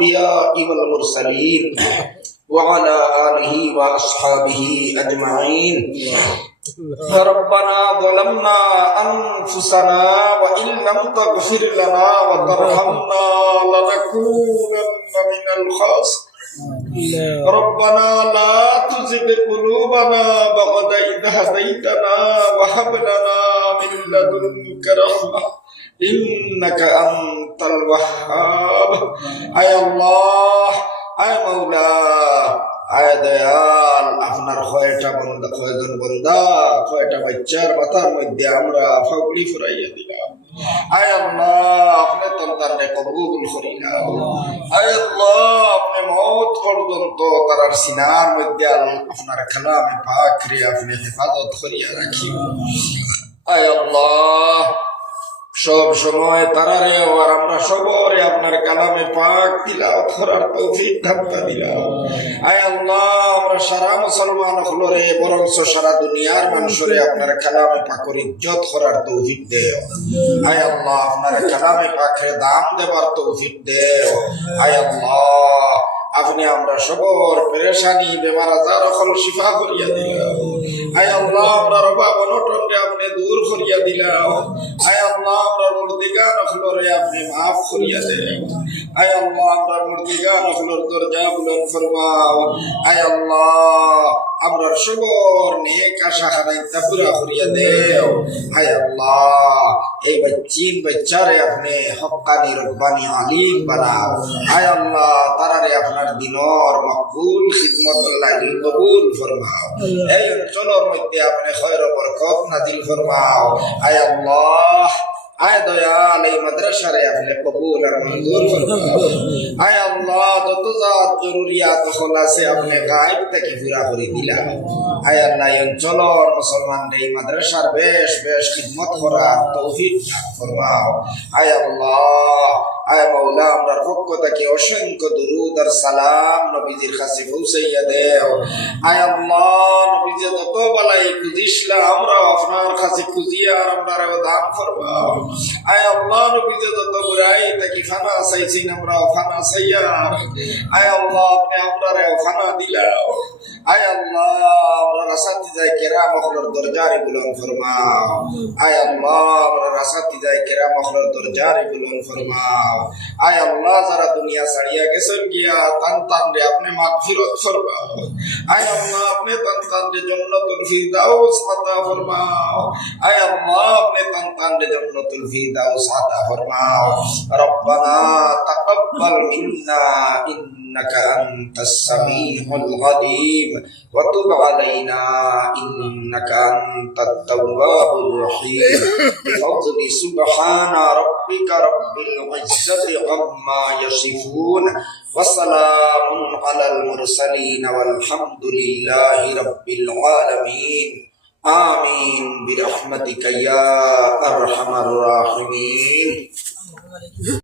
الأنبياء والمرسلين وعلى آله وأصحابه أجمعين ربنا ظلمنا أنفسنا وإن لم تغفر لنا وترحمنا لنكونن من الخاسرين ربنا لا تزغ قلوبنا بعد إذ هديتنا وهب لنا من لدنك رحمة ইন্নাকা আনতাল ওয়াহ্হাব আয় আল্লাহ আয় মাওলা আয় দয়াল আপনার কয়টা বন্ধা, কয়জন বন্ধা, কয়টা বাচ্চার মাথার মধ্যে আমরা ফাউলি ফুরাইয়া দিলাম। আয় আল্লাহ, আপনি তন্তারে কবুল করিলাম। আয় আল্লাহ, আপনি মত পর্যন্ত তার সিনার মধ্যে আপনার খেলামে পাক রে আপনি হেফাজত করিয়া রাখিব। আয় আল্লাহ সব সময় তারারে আর আমরা সবরে আপনার কালামে পাক তিলাওয়াত করার তৌফিক ধাপ্পা দিলাম। আয় আল্লাহ, আমরা সারা মুসলমান হলরে বরং সারা দুনিয়ার মানুষরে আপনার কালামে পাকর ইজ্জত করার তৌফিক দেও। আয় আল্লাহ, আপনার কালামে পাখে দাম দেবার তৌফিক দেও। আয় আল্লাহ, আপনি আমরা সবর পেরেশানি, বেমার আজার অকল শিফা করিয়া দিলাম। আয় আল্লাহ আমরা রবা অনটনকে আপনি দূর করিয়া দিলাম। আয় আল্লাহ আপনি মাফ করিয়া দেন। আয় আল্লাহ, আমরা মুর্দিগান অখলর দরজা বুলন ফরমাও আয় আল্লাহ, আমরা সবর নেক আশা হারাইতা পুরা করিয়া দেও। আয় আল্লাহ, এই বাচ্চিন বাচ্চারে আপনি হক্কানি রব্বানি, আলিম বানাও। আয় আল্লাহ, তারারে আপনার দিনর মকবুল খিদমত লাগিল কবুল ফরমাও। এই অঞ্চলের মধ্যে আপনি খয়র বরকত নাজিল ফরমাও। আয় আল্লাহ আয় দয়াল এই মাদ্রাসারে আপনি কবুল আর মঞ্জুর আয় আল্লাহ, যত যা জরুরিয়াত হল আছে আপনি গায়েব থেকে পুরা করে দিলাম। আয় আল্লাহ অঞ্চল মুসলমান এই মাদ্রাসার বেশ বেশ খিদমত করার তৌফিক ফরমাও। আয় আল্লাহ আয় মাওলা, আমরা পক্ষ থেকে অসংখ্য দুরুদ আর সালাম নবীজির কাছে পৌঁছাইয়া দেও। আয় আল্লাহ, নবীজি যত বালাই আমরা আপনার কাছে খুঁজিয়া আর আমরা দান ফরমাও আয় আল্লাহ, নবীজি যত ফানা চাইয়ার আয় আল্লাহ, আপনি আমরা ফানা দিলাও। আয় আল্লাহ, আমরা রাসাতি কেরা মখলর দরজারে বুলন ফরমাও। আয় আল্লাহ, আমরা রাসাতি যাই কেরা মখলর দরজারে বুলন ফরমাও। আয় আল্লাহ, যারা দুনিয়া ছাড়িয়া গেছেন গিয়া তান তান রে আপনি মাগফিরত ফরমাও আয় আল্লাহ, আপনি তান তান রে জান্নাতুল ফিরদাউস আতা ফরমাও আয় আল্লাহ আপনি তান তান রে জান্নাতুল ফিরদাউস আতা ফরমাও রব্বানা তাকাব্বাল মিন্না إنك أنت السميع العليم وتب علينا إنك أنت التواب الرحيم بفضل سبحان ربك رب العزة عما يصفون وسلام على المرسلين والحمد لله رب العالمين. آمين. برحمتك يا أرحم الراحمين.